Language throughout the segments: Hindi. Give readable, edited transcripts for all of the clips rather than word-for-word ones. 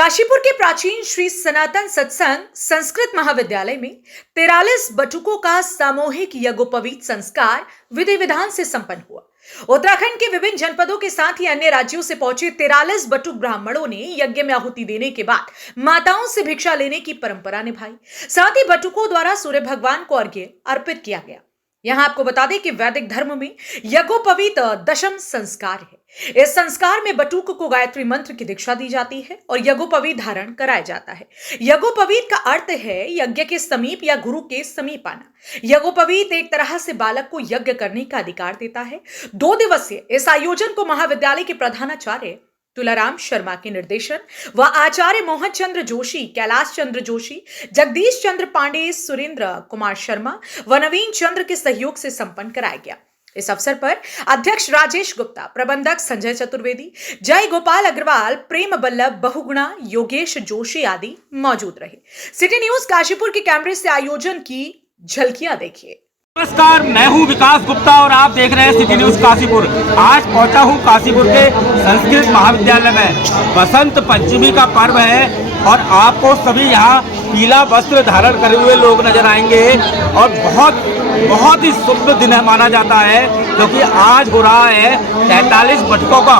काशीपुर के प्राचीन श्री सनातन सत्संग संस्कृत महाविद्यालय में 43 बटुकों का सामूहिक यज्ञोपवीत संस्कार विधि विधान से संपन्न हुआ। उत्तराखंड के विभिन्न जनपदों के साथ ही अन्य राज्यों से पहुंचे 43 बटुक ब्राह्मणों ने यज्ञ में आहुति देने के बाद माताओं से भिक्षा लेने की परंपरा निभाई। साथ ही बटुकों द्वारा सूर्य भगवान को अर्घ्य अर्पित किया गया। यहां आपको बता दें कि वैदिक धर्म में यज्ञोपवीत दशम संस्कार है। इस संस्कार में बटुक को गायत्री मंत्र की दीक्षा दी जाती है और यज्ञोपवीत धारण कराया जाता है। यज्ञोपवीत का अर्थ है यज्ञ के समीप या गुरु के समीप आना। यज्ञोपवीत एक तरह से बालक को यज्ञ करने का अधिकार देता है। 2 दिवसीय इस आयोजन को महाविद्यालय के प्रधानाचार्य तुलाराम शर्मा के निर्देशन व आचार्य मोहन चंद्र जोशी, कैलाश चंद्र जोशी, जगदीश चंद्र पांडे, सुरेंद्र कुमार शर्मा व नवीन चंद्र के सहयोग से संपन्न कराया गया। इस अवसर पर अध्यक्ष राजेश गुप्ता, प्रबंधक संजय चतुर्वेदी, जय गोपाल अग्रवाल, प्रेम बल्लभ, बहुगुणा, योगेश जोशी आदि मौजूद रहे। सिटी न्यूज काशीपुर के कैमरे से आयोजन की झलकियां देखिए। नमस्कार, मैं हूं विकास गुप्ता और आप देख रहे हैं सिटी न्यूज काशीपुर। आज पहुंचा हूं काशीपुर के संस्कृत महाविद्यालय में। बसंत पंचमी का पर्व है और आपको सभी यहां पीला वस्त्र धारण करे हुए लोग नजर आएंगे और बहुत ही शुभ दिन माना जाता है, क्योंकि आज हो रहा है 43 बटुकों का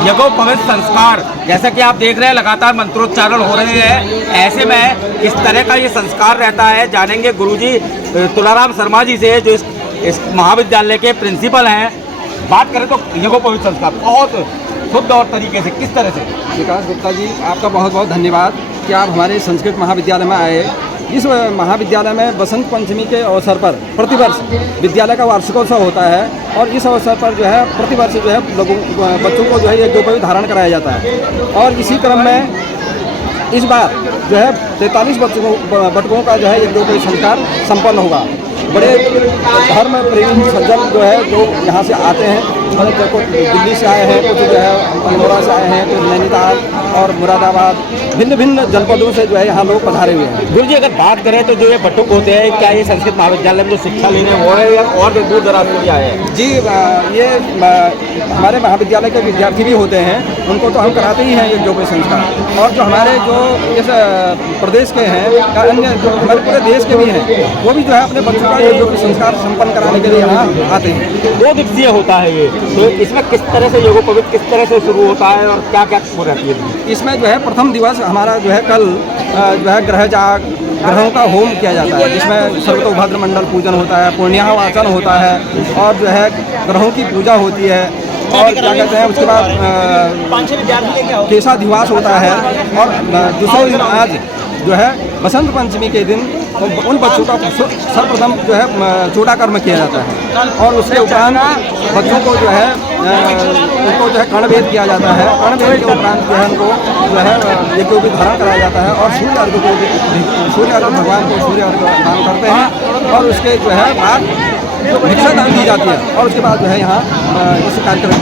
यज्ञोपवीत संस्कार। जैसा कि आप देख रहे हैं लगातार मंत्रोच्चारण हो रहे हैं। ऐसे में किस तरह का ये संस्कार रहता है जानेंगे गुरुजी तुलाराम शर्मा जी से, जो इस महाविद्यालय के प्रिंसिपल हैं। बात करें तो यज्ञोपवीत संस्कार बहुत शुद्ध और तरीके से किस तरह से। विकास गुप्ता जी, आपका बहुत बहुत धन्यवाद कि आप हमारे संस्कृत महाविद्यालय में आए। इस महाविद्यालय में बसंत पंचमी के अवसर पर प्रतिवर्ष विद्यालय का वार्षिकोत्सव होता है और इस अवसर पर जो है प्रतिवर्ष जो है बच्चों को जो है यज्ञोपवीत धारण कराया जाता है। और इसी क्रम में इस बार जो है 43 बटुकों का जो है यज्ञोपवीत संस्कार संपन्न होगा। बड़े धर्म प्रेमी सज्जन जो है जो यहाँ से आते हैं, मतलब कुछ दिल्ली से आए हैं, कुछ जो है अल्मोड़ा से आए हैं, कुछ नैनीताल और मुरादाबाद, भिन्न भिन्न जनपदों से जो है यहाँ लोग पधारे हुए हैं। गुरु जी, अगर बात करें तो जो ये बटुक होते हैं, क्या ये संस्कृत महाविद्यालय में जो शिक्षा लेने वो है या और भी दूर दराज से आए हैं? जी, ये हमारे महाविद्यालय के विद्यार्थी भी होते हैं, उनको तो हम कराते ही हैं यज्ञोपवीत संस्कार। और जो हमारे जो इस प्रदेश के हैं या अन्य जो हमारे पूरे देश के भी हैं, वो भी जो है अपने बच्चों का यज्ञोपवीत संस्कार संपन्न कराने के लिए यहाँ आते हैं। 2 दिवसीय होता है ये, तो इसमें किस तरह से यज्ञोपवीत किस तरह से शुरू होता है और क्या क्या हो रहती है? इसमें जो है प्रथम दिवस हमारा जो है कल जो है ग्रहों का होम किया जाता है, जिसमें सर्वतोभद्र मंडल पूजन होता है, पुण्याह वाचन होता है और जो है ग्रहों की पूजा होती है। और क्या कहते हैं उसके बाद केशाधिवास होता है। और दूसरे दिन आज जो है बसंत पंचमी के दिन उन बच्चों का सर्वप्रथम जो है चूड़ाकर्म किया जाता है और उसके उपरांत बच्चों को जो है उनको जो है कर्णवेद किया जाता है। कर्णवेद के उपरांत जो है उनको जो है यज्ञोपवीत धारण कराया जाता है और सूर्य अर्घ्य भगवान को सूर्य अर्घ्य दान करते हैं और उसके जो है बाद भिक्षा दान दी जाती है। और उसके बाद जो है यहाँ इस कार्यक्रम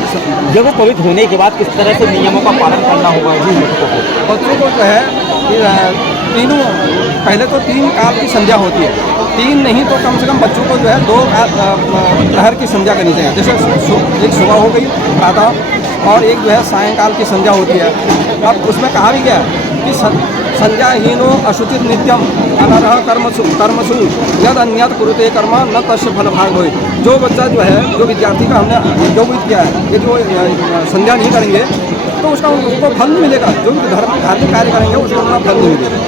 यज्ञोपवीत होने के बाद किस तरह से नियमों का पालन करना होगा जी बच्चों को जो है तीनों पहले तो 3 काल की संध्या होती है, 3 नहीं तो कम से कम बच्चों को जो है 2 प्रहर की संध्या करनी चाहिए। जैसे एक सुबह हो गई प्रातः और एक जो है सायंकाल की संध्या होती है। अब उसमें कहा भी गया कि संध्याहीनो अशुचित नित्यम अनरह कर्मसु यद अन्यत कुरुते कर्म न तस्य फल भाग होय। जो बच्चा जो है जो विद्यार्थी का हमने यज्ञोपवीत किया है, ये जो संध्या नहीं करेंगे तो उसको फल नहीं मिलेगा। जो भी धार्मिक कार्य करेंगे उसको उतना फल नहीं मिलेगा।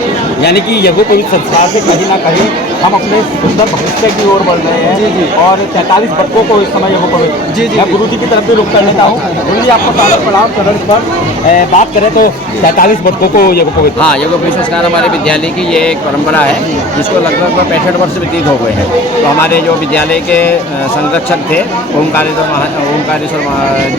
यानी कि यज्ञोपवीत संस्कार से कहीं ना कहीं हम अपने सुंदर भविष्य की ओर बढ़ रहे हैं। जी जी। और 43 बटुकों को इस समय यज्ञोपवीत जी जी मैं गुरु जी की तरफ भी रुख कर लेता हूँ। गुरु जी, आपको स्वागत प्रणाम। चरण पर बात करें तो 43 बटुकों को यज्ञोपवीत। हाँ, यज्ञोपवीत संस्कार हमारे विद्यालय की ये एक परंपरा है जिसको लगभग 65 वर्ष व्यतीत हो गए हैं। तो हमारे जो विद्यालय के संरक्षक थे ओंकारेश्वर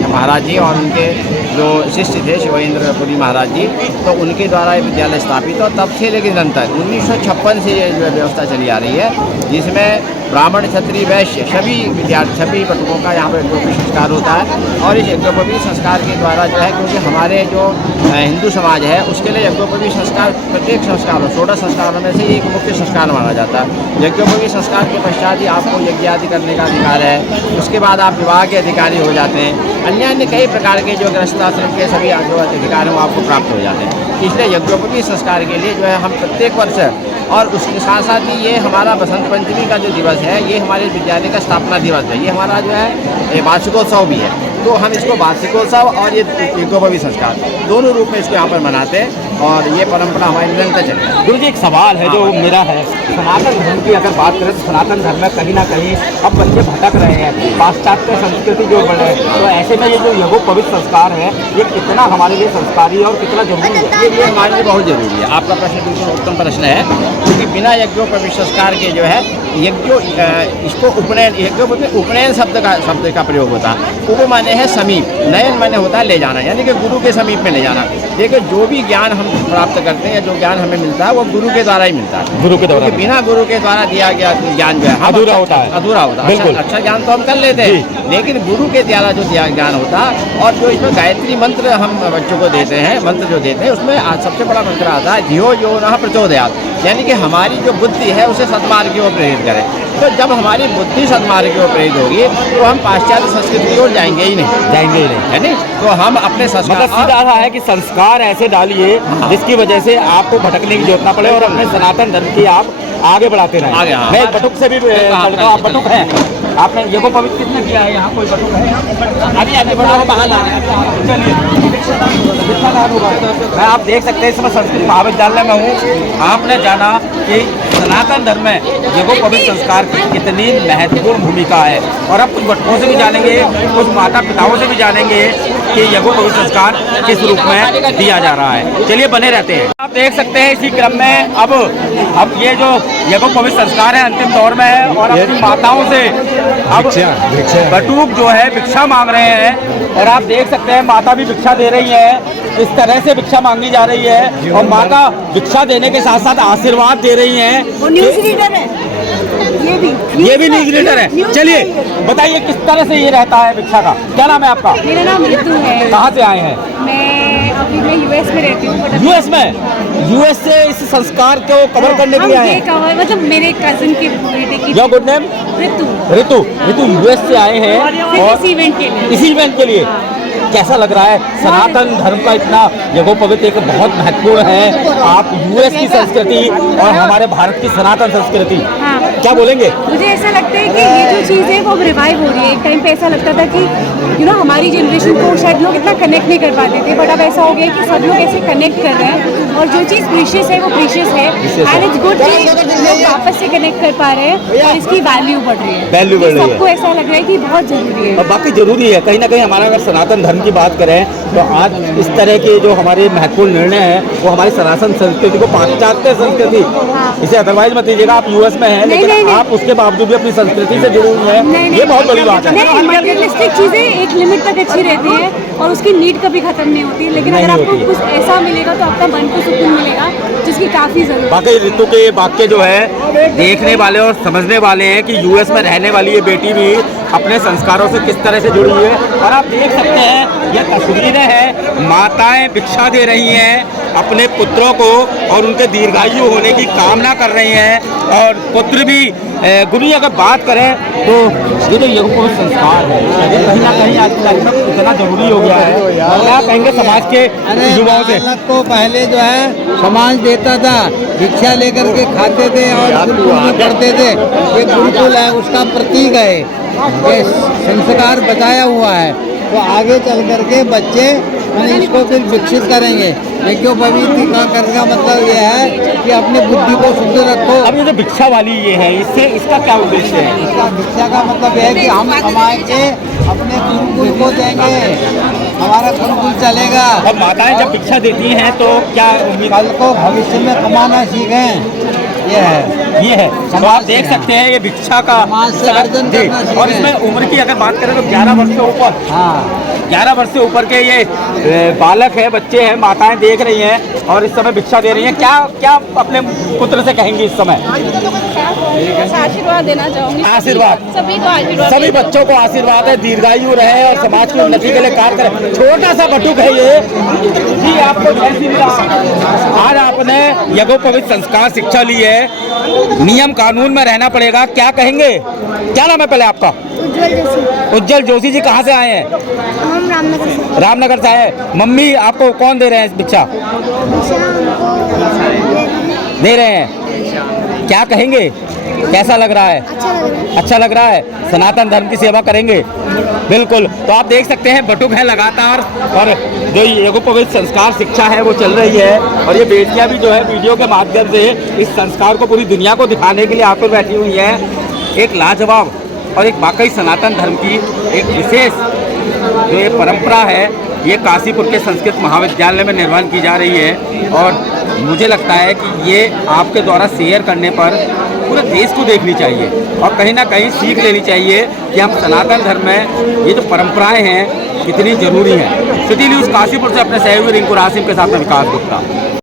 महाराज जी और उनके जो शिष्य थे शिवेंद्रपुरी महाराज जी, तो उनके द्वारा ये विद्यालय स्थापित और तब से लेकर निरंतर 1956 से ये जो व्यवस्था चली आ रही है, जिसमें ब्राह्मण क्षत्रिय वैश्य सभी बटुकों का यहाँ पर यज्ञोपवीत संस्कार होता है। और इस यज्ञोपवीत संस्कार के द्वारा जो है, क्योंकि हमारे जो हिंदू समाज है उसके लिए यज्ञोपवीत संस्कार प्रत्येक संस्कार 16 संस्कारों में से एक मुख्य संस्कार माना जाता है। यज्ञोपवीत संस्कार के पश्चात ही आपको यज्ञ आदि करने का अधिकार है। उसके बाद आप विवाह के अधिकारी हो जाते हैं। अन्य कई प्रकार के जो गृहस्थाश्रम के सभी जो अधिकार हैं वो आपको प्राप्त हो जाते हैं। इसलिए यज्ञोपवीत संस्कार के लिए जो है हम प्रत्येक वर्ष, और उसके साथ साथ ही ये हमारा बसंत पंचमी का जो दिवस है ये हमारे विद्यालय का स्थापना दिवस है। ये हमारा जो है वार्षिकोत्सव भी है, तो हम इसको वार्षिकोत्सव और ये यज्ञोपवीत संस्कार दोनों रूप में इसको यहाँ पर मनाते हैं और ये परंपरा हमारी निरंतर चलती है। गुरु जी, एक सवाल है जो मेरा है, सनातन धर्म की अगर बात करें तो सनातन धर्म में कहीं ना कहीं अब बच्चे भटक रहे हैं, पाश्चात्य संस्कृति जो बढ़ है, तो ऐसे में ये जो यज्ञोपवीत संस्कार है ये कितना हमारे लिए संस्कारी और कितना जरूरी है? ये हमारे लिए बहुत जरूरी है। आपका प्रश्न बिल्कुल उत्तम प्रश्न है, क्योंकि बिना यज्ञोपवीत संस्कार के जो है इसको उपनयन शब्द का प्रयोग होता है। उप माने है समीप, नयन माने होता है ले जाना, यानी कि गुरु के समीप में ले जाना। देखिए, जो भी ज्ञान हम प्राप्त करते हैं या जो ज्ञान हमें मिलता है वो गुरु के द्वारा ही मिलता है। गुरु के द्वारा, बिना गुरु के द्वारा दिया गया ज्ञान जो है अधूरा होता है। अच्छा ज्ञान तो हम कर लेते हैं, लेकिन गुरु के द्वारा जो ज्ञान होता है, और जो इसमें गायत्री मंत्र हम बच्चों को देते हैं, मंत्र जो देते हैं उसमें सबसे बड़ा मंत्र आता है धियो यो नः प्रचोदयात्, यानी कि हमारी जो बुद्धि है उसे सद्मार्ग की ओर प्रेरित करें। तो जब हमारी बुद्धि सद्मार्ग की ओर प्रेरित होगी तो हम पाश्चात्य संस्कृति की ओर जाएंगे ही नहीं, है नहीं। तो हम अपने संस्कार, सीधा रहा है कि संस्कार ऐसे डालिए जिसकी वजह से आपको भटकने की जरूरत ना पड़े और अपने सनातन धर्म की आप आगे बढ़ाते रहें। आगे, हाँ। मैं बटुक से भी आप बटुक हैं, आपने यज्ञोपवीत कितने किया है? यहाँ कोई बटुक है? अभी आगे बढ़ो, बाहर ला रहे हैं। मैं आप देख सकते हैं, इसमें संस्कृत महाविद्यालय में हूँ। आपने जाना कि सनातन धर्म में यज्ञोपवीत संस्कार की कितनी महत्वपूर्ण भूमिका है, और अब कुछ बटुकों से भी जानेंगे, कुछ माता पिताओं से भी जानेंगे कि यज्ञोपवीत संस्कार किस रूप में दिया जा रहा है। चलिए बने रहते हैं। आप देख सकते हैं इसी क्रम में अब ये जो यज्ञोपवीत संस्कार है अंतिम दौर में है, और अपनी माताओं से अब बटुक जो है भिक्षा मांग रहे हैं, और आप देख सकते हैं माता भी भिक्षा दे रही है। इस तरह से भिक्षा मांगी जा रही है, और माता भिक्षा देने के साथ साथ आशीर्वाद दे रही हैं। न्यूज़ रीडर है, ये भी न्यूज़ रीडर है। चलिए बताइए किस तरह से ये रहता है भिक्षा का? क्या नाम है आपका? मेरा नाम ऋतु है। कहाँ से आए हैं? मैं यूएस में रहती हूँ। यूएस में? यूएस से इस संस्कार को कवर करने के लिए आए हैं? मतलब मेरे कजिन के बेटे की। Your good name? Ritu US से आए हैं और इसी इवेंट के लिए कैसा लग रहा है? सनातन धर्म का इतना यज्ञोपवीत एक बहुत महत्वपूर्ण है। आप यूएस की संस्कृति और हमारे भारत की सनातन संस्कृति, हाँ। क्या बोलेंगे? मुझे ऐसा लगता है कि ये जो चीज़ है वो रिवाइव हो रही है। एक टाइम पे ऐसा लगता था कि हमारी जनरेशन को शायद लोग इतना कनेक्ट नहीं कर पाते थे, बट अब ऐसा हो गया कि सब लोग ऐसे कनेक्ट कर रहे हैं, और जो चीज़ प्रीशियस है वो प्रीशियस है, एंड इट्स गुड कि लोग आपस से कनेक्ट कर पा रहे हैं और इसकी वैल्यू बढ़ रही है। वैल्यू बढ़ रही है। सबको ऐसा लग रहा है कि बहुत जरूरी है, और बाकी जरूरी है। कहीं ना कहीं हमारा अगर सनातन धर्म की बात करें तो आज इस तरह के जो हमारे महत्वपूर्ण निर्णय हैं वो हमारी सनातन संस्कृति को पाश्चात्य संस्कृति, इसे अदरवाइज मत लीजिएगा। आप यूएस में हैं, लेकिन आप उसके बावजूद भी अपनी संस्कृति से जुड़े हुए हैं, ये बहुत बड़ी बात है। मटेरियलिस्टिक चीजें एक लिमिट तक अच्छी रहती है और उसकी नीड कभी खत्म नहीं होती, लेकिन अगर आपको कुछ ऐसा मिलेगा तो आपका मन को सुकून मिलेगा, जिसकी काफी जरूरत है। बाकी ऋतु के वाक्य जो है देखने वाले और समझने वाले हैं कि यूएस में रहने वाली ये बेटी भी अपने संस्कारों से किस तरह से जुड़ी है। और आप देख सकते हैं ये तस्वीरें हैं, माताएं भिक्षा दे रही हैं अपने पुत्रों को और उनके दीर्घायु होने की कामना कर रही हैं, और पुत्र भी गुरु जी अगर बात करें तो ये जो यज्ञोपवीत संस्कार है ये कहीं ना कहीं आज की तारीख में इतना जरूरी हो गया है। क्या कहेंगे समाज के युवाओं से? को पहले जो है समाज देता था, भिक्षा लेकर के खाते थे और गुरुकुल में पढ़ते थे। ये गुरुकुल है उसका प्रतीक है, ये संस्कार बचाया हुआ है, तो आगे चल करके बच्चे इसको फिर विकसित करेंगे। यज्ञोपवीत करने का मतलब ये है कि अपनी बुद्धि को शुद्ध रखो। अब ये जो भिक्षा वाली ये है, इससे इसका क्या उद्देश्य है? इसका भिक्षा का मतलब है कि हम कमा के अपने गुरुकुल को देंगे, हमारा गुरुकुल चलेगा। अब माताएं जब भिक्षा देती हैं तो क्या उम्मीद? कल को भविष्य में कमाना सीखें। ये है तो आप देख सकते हैं ये भिक्षा का समाज से अर्जन जी। करना सीखे और इसमें उम्र की अगर बात करें तो 11 वर्ष से ऊपर, हाँ 11 वर्ष से ऊपर के ये बालक है, बच्चे हैं, माताएं देख रही हैं और इस समय भिक्षा दे रही हैं। क्या क्या अपने पुत्र से कहेंगी इस समय? आशीर्वाद देना चाहूंगी। आशीर्वाद, सभी को आशीर्वाद। सभी बच्चों को आशीर्वाद है, दीर्घायु रहे और समाज की उन्नति के लिए कार्य करें। छोटा सा बटुक है ये जी, आपको जय श्री राम। आज आपने यज्ञोपवीत संस्कार शिक्षा ली है, नियम कानून में रहना पड़ेगा, क्या कहेंगे? क्या नाम है पहले आपका? उज्जवल जोशी। उज्जवल जोशी जी, कहाँ से आए हैं? हम रामनगर से। रामनगर से आए। मम्मी आपको कौन दे रहे हैं भिक्षा? दे रहे हैं, क्या कहेंगे? कैसा लग रहा है? अच्छा लग रहा है। अच्छा लग रहा है। सनातन धर्म की सेवा करेंगे बिल्कुल। तो आप देख सकते हैं बटुक है लगातार और जो यज्ञोपवीत संस्कार शिक्षा है वो चल रही है और ये बेटियां भी जो है वीडियो के माध्यम से इस संस्कार को पूरी दुनिया को दिखाने के लिए आकर बैठी हुई हैं। एक लाजवाब और एक वाकई सनातन धर्म की एक विशेष जो ये परंपरा है, ये काशीपुर के संस्कृत महाविद्यालय में निर्वहन की जा रही है और मुझे लगता है कि ये आपके द्वारा शेयर करने पर पूरे देश को देखनी चाहिए और कहीं ना कहीं सीख लेनी चाहिए कि हम सनातन धर्म में ये जो परंपराएं हैं कितनी ज़रूरी हैं। सिटी न्यूज़ काशीपुर से अपने सहयोगी रिंकू रासिम के साथ में विकास गुप्ता।